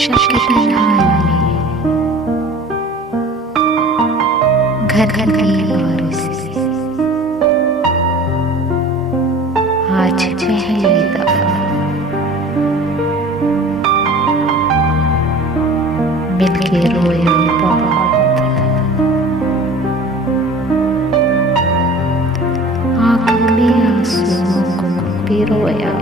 शब की तन्हाई में घर घर की बरसी आज पहली दफा मिलके रोए बहुत, आंख में आंसुओं को पिरोया।